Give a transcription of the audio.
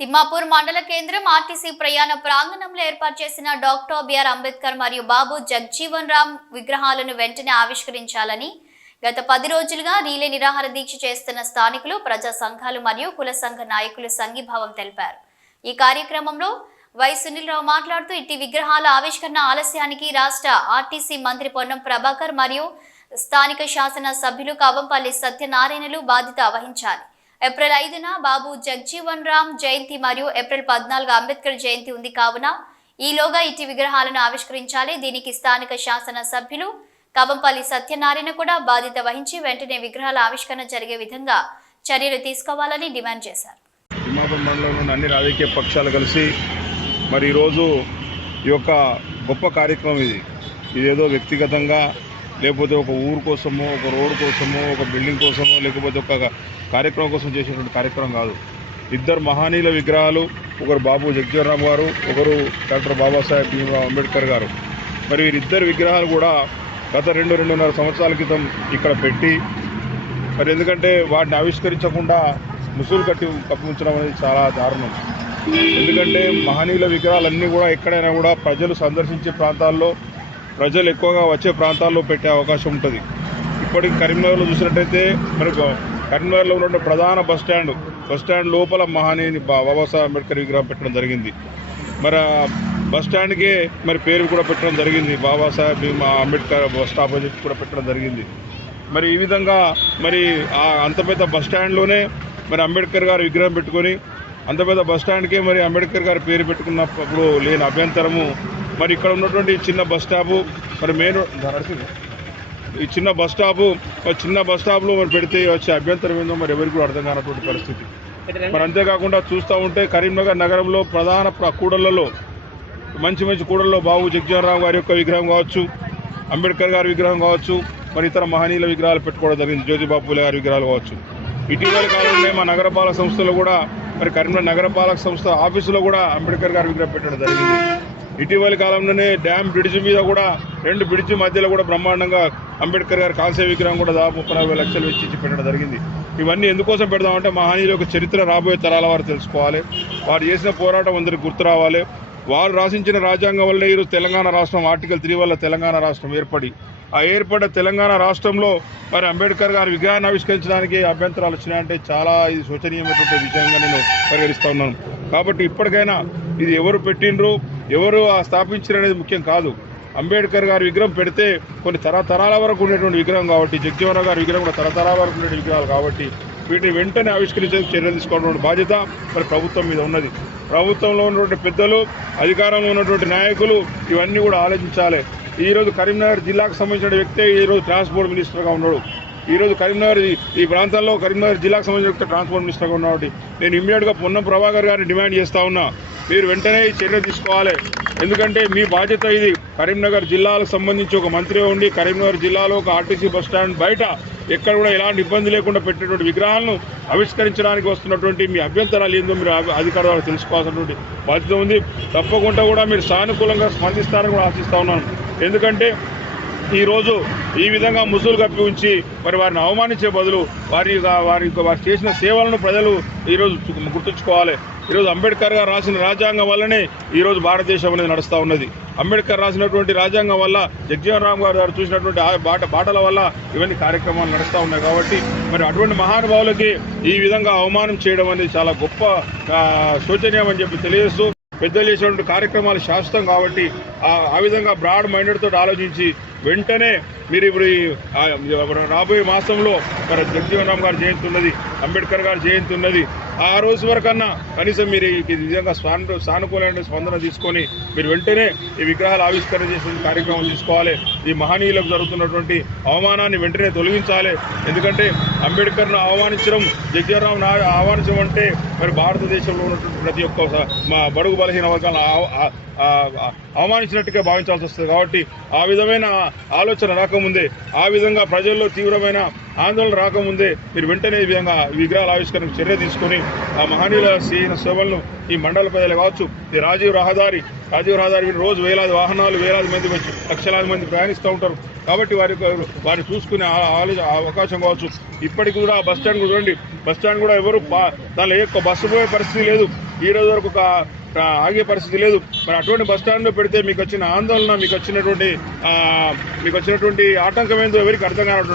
తిమ్మాపూర్ మండల కేంద్రం ఆర్టీసీ ప్రయాణ ప్రాంగణంలో ఏర్పాటు చేసిన డాక్టర్ బిఆర్ అంబేద్కర్ మరియు బాబు జగ్జీవన్ రామ్ విగ్రహాలను వెంటనే ఆవిష్కరించాలని గత పది రోజులుగా రీలే నిరాహార దీక్ష చేస్తున్న స్థానికులు ప్రజా సంఘాలు మరియు కుల సంఘ నాయకులు సంఘీభావం తెలిపారు. ఈ కార్యక్రమంలో వై సునీల్రావు మాట్లాడుతూ ఇట్టి విగ్రహాల ఆవిష్కరణ ఆలస్యానికి రాష్ట్ర ఆర్టీసీ మంత్రి పొన్నం ప్రభాకర్ మరియు స్థానిక శాసన సభ్యులు కవంపల్లి సత్యనారాయణలు బాధ్యత వహించాలి. ఏప్రిల్ ఐదున బాబు జగ్జీవన్ రామ్ జయంతి మరియు ఏప్రిల్ పద్నాలుగు అంబేద్కర్ జయంతి ఉంది కావున ఈలోగా ఇటు విగ్రహాలను ఆవిష్కరించాలి. దీనికి స్థానిక శాసన సభ్యులు కవంపల్లి సత్యనారాయణ కూడా బాధ్యత వహించి వెంటనే విగ్రహాల ఆవిష్కరణ జరిగే విధంగా చర్యలు తీసుకోవాలని డిమాండ్ చేశారు. అన్ని రాజకీయ పక్షాలు కలిసి మరి ఈరోజు ఈ యొక్క గొప్ప కార్యక్రమం ఇది. ఇదేదో వ్యక్తిగతంగా లేకపోతే ఒక ఊరు కోసమో ఒక రోడ్డు కోసమో ఒక బిల్డింగ్ కోసమో లేకపోతే ఒక కార్యక్రమం కోసం చేసేటువంటి కార్యక్రమం కాదు. ఇద్దరు మహనీయుల విగ్రహాలు ఒకరు బాబు జగ్జీవనరామ్ గారు ఒకరు డాక్టర్ బాబాసాహెబ్ భీమరావు అంబేద్కర్ గారు. మరి వీరిద్దరు విగ్రహాలు కూడా గత రెండు రెండున్నర సంవత్సరాల క్రితం ఇక్కడ పెట్టి మరి ఎందుకంటే వాటిని ఆవిష్కరించకుండా ముసులు కట్టి కప్పించడం అనేది చాలా దారుణం. ఎందుకంటే మహనీయుల విగ్రహాలన్నీ కూడా ఎక్కడైనా కూడా ప్రజలు సందర్శించే ప్రాంతాల్లో ప్రజలు ఎక్కువగా వచ్చే ప్రాంతాల్లో పెట్టే అవకాశం ఉంటుంది. ఇప్పటికి కరీంనగర్లో చూసినట్టయితే మరి కరీంనగర్లో ఉన్న ప్రధాన బస్ స్టాండ్ బస్ స్టాండ్ లోపల మహనీయుని బాబాసాహెబ్ అంబేద్కర్ విగ్రహం పెట్టడం జరిగింది. మరి బస్ స్టాండ్కే మరి పేరు కూడా పెట్టడం జరిగింది. బాబాసాహెబ్ అంబేద్కర్ బస్ స్టాప్ అని కూడా పెట్టడం జరిగింది. మరి ఈ విధంగా మరి ఆ అంత పెద్ద బస్ స్టాండ్లోనే మరి అంబేద్కర్ గారు విగ్రహం పెట్టుకొని అంత పెద్ద బస్ స్టాండ్కే మరి అంబేద్కర్ గారి పేరు పెట్టుకున్నప్పుడు లేని అభ్యంతరము మరి ఇక్కడ ఉన్నటువంటి చిన్న బస్ స్టాపు మరి మెయిన్ ఈ చిన్న బస్ స్టాపు మరి చిన్న బస్ స్టాప్లో మరి పెడితే వచ్చే అభ్యంతరం ఏందో మరి ఎవరికి కూడా అర్థం కానటువంటి పరిస్థితి. మరి అంతేకాకుండా చూస్తూ ఉంటే కరీంనగర్ నగరంలో ప్రధాన కూడళ్ళలో మంచి మంచి కూడల్లో బాబు జగ్జీవన్ గారి యొక్క విగ్రహం కావచ్చు అంబేద్కర్ గారి విగ్రహం కావచ్చు మరి ఇతర మహనీయుల విగ్రహాలు పెట్టుకోవడం జరిగింది జ్యోతిబాబు గారి విగ్రహాలు కావచ్చు. ఇటీవల కాలంలో మా నగరపాలక సంస్థలో కూడా మరి కరీంనగర్ నగరపాలక సంస్థ ఆఫీసులో కూడా అంబేద్కర్ గారి విగ్రహం పెట్టడం జరిగింది. ఇటీవలి కాలంలోనే డ్యామ్ బ్రిడ్జ్ మీద కూడా రెండు బ్రిడ్జ్ మధ్యలో కూడా బ్రహ్మాండంగా అంబేద్కర్ గారి కాల్సే విగ్రహం కూడా దాదాపు ముప్పై నలభై లక్షలు వెచ్చించి పెట్టడం జరిగింది. ఇవన్నీ ఎందుకోసం పెడదామంటే మహానీయుల యొక్క చరిత్ర రాబోయే తరాల వారు తెలుసుకోవాలి. వారు చేసిన పోరాటం అందరికి గుర్తు రావాలి. వారు రాసించిన రాజ్యాంగం వల్ల ఈరోజు తెలంగాణ రాష్ట్రం ఆర్టికల్ త్రీ వల్ల తెలంగాణ రాష్ట్రం ఏర్పడి. ఆ ఏర్పడ్డ తెలంగాణ రాష్ట్రంలో మరి అంబేద్కర్ గారి విగ్రహాన్ని ఆవిష్కరించడానికి అభ్యంతరాలు వచ్చినాయంటే చాలా ఇది శోచనీయమైనటువంటి విషయంగా నేను పరిగణిస్తా ఉన్నాను. కాబట్టి ఇప్పటికైనా ఇది ఎవరు పెట్టిండ్రు? ఎవరు ఆ స్థాపించారు అనేది ముఖ్యం కాదు. అంబేద్కర్ గారి విగ్రహం పెడితే కొన్ని తరతరాల వరకు ఉండేటువంటి విగ్రహం కాబట్టి జగ్జీవనరావు గారి విగ్రహం కూడా తరతరాల వరకు ఉండే విగ్రహాలు కాబట్టి వీటిని వెంటనే ఆవిష్కరించేందుకు చర్యలు తీసుకోవడం బాధ్యత మరి ప్రభుత్వం మీద ఉన్నది. ప్రభుత్వంలో ఉన్నటువంటి పెద్దలు అధికారంలో ఉన్నటువంటి నాయకులు ఇవన్నీ కూడా ఆలోచించాలి. ఈ రోజు కరీంనగర్ జిల్లాకు సంబంధించిన వ్యక్తే ఈ రోజు ట్రాన్స్పోర్ట్ మినిస్టర్గా ఉన్నాడు. ఈరోజు కరీంనగర్ ఈ- ప్రాంతాల్లో కరీంనగర్ జిల్లాకు సంబంధించిన ట్రాన్స్పోర్ట్ మినిస్టర్గా ఉన్నాడు. నేను ఇమ్మీడియట్గా పొన్నం ప్రభాకర్ గారిని డిమాండ్ చేస్తా ఉన్నా. మీరు వెంటనే ఈ చర్య తీసుకోవాలి. ఎందుకంటే మీ బాధ్యత ఇది. కరీంనగర్ జిల్లాలకు సంబంధించి ఒక మంత్రి ఉండి కరీంనగర్ జిల్లాలో ఒక ఆర్టీసీ బస్ స్టాండ్ బయట ఎక్కడ కూడా ఎలాంటి ఇబ్బంది లేకుండా పెట్టినటువంటి విగ్రహాలను ఆవిష్కరించడానికి వస్తున్నటువంటి మీ అభ్యంతరాలు ఏందో మీరు అధికారులు తెలుసుకోవాల్సినటువంటి బాధ్యత ఉంది. తప్పకుండా కూడా మీరు సానుకూలంగా స్పందిస్తారని కూడా ఆశిస్తా ఉన్నాను. ఎందుకంటే ఈరోజు ఈ విధంగా ముసుగులు కప్పి ఉంచి మరి వారిని అవమానించే బదులు వారి వారి వారు చేసిన సేవలను ప్రజలు ఈరోజు గుర్తుంచుకోవాలి. ఈరోజు అంబేద్కర్ గారు రాసిన రాజ్యాంగం వల్లనే ఈరోజు భారతదేశం అనేది నడుస్తూ ఉన్నది. అంబేద్కర్ రాసినటువంటి రాజ్యాంగం వల్ల జగ్జీవన్ రామ్ గారు గారు చూసినటువంటి బాట బాటల వల్ల ఇవన్నీ కార్యక్రమాలు నడుస్తూ ఉన్నాయి కాబట్టి మరి అటువంటి మహానుభావులకి ఈ విధంగా అవమానం చేయడం అనేది చాలా గొప్ప శోచనీయం అని చెప్పి తెలియజేస్తూ పెద్దలు చేసేటువంటి కార్యక్రమాలు శాశ్వతం కాబట్టి ఆ- ఆ విధంగా బ్రాడ్ మైండెడ్ తోటి ఆలోచించి వెంటనే మీరు ఇప్పుడు ఈ, రాబోయే మాసంలో మరి జగజీవన్ గారి జయంతి ఉన్నది అంబేద్కర్ గారి జయంతి ఉన్నది. ఆ రోజు వరకన్నా కనీసం మీరు నిజంగా ఈ విధంగా సానుకూలమైన స్పందన తీసుకొని మీరు వెంటనే ఈ విగ్రహాలు ఆవిష్కరణ చేసే కార్యక్రమం తీసుకోవాలి. ఈ మహనీయులకు జరుగుతున్నటువంటి అవమానాన్ని వెంటనే తొలగించాలి. ఎందుకంటే అంబేద్కర్ను అవమానించడం జగ్జీవన్ ఆహ్వానించడం అంటే మరి భారతదేశంలో ఉన్నటువంటి ప్రతి ఒక్క మా బడుగు బలహీన వర్గాలను అవమానించినట్టుగా భావించాల్సి వస్తుంది. కాబట్టి ఆ విధమైన ఆలోచన రాకముందే ఆ విధంగా ప్రజల్లో తీవ్రమైన ఆందోళన రాకముందే మీరు వెంటనే ఈ విధంగా విగ్రహాల ఆవిష్కరణకు చర్య తీసుకొని ఆ మహనీయుల చేసిన సేవలను ఈ మండల ప్రజలు కావచ్చు ఈ రాజీవ్ రహదారి రాజీవ్ రహదారి రోజు వేలాది వాహనాలు వేలాది మంది వచ్చి లక్షలాది మంది ప్రయాణిస్తూ ఉంటారు. కాబట్టి వారి వారిని చూసుకునే ఆ- అవకాశం కావచ్చు. ఇప్పటికి కూడా బస్ స్టాండ్ చూడండి. బస్ స్టాండ్ కూడా ఎవరు దానిలో ఏ బస్సు పోయే పరిస్థితి లేదు. ఈ రోజు వరకు ఒక ఆగే పరిస్థితి లేదు. మరి అటువంటి బస్ పెడితే మీకు వచ్చిన ఆందోళన మీకు వచ్చినటువంటి ఆ, మీకు వచ్చినటువంటి ఆటంకం ఏందో ఎవరికి అర్థం కానటువంటి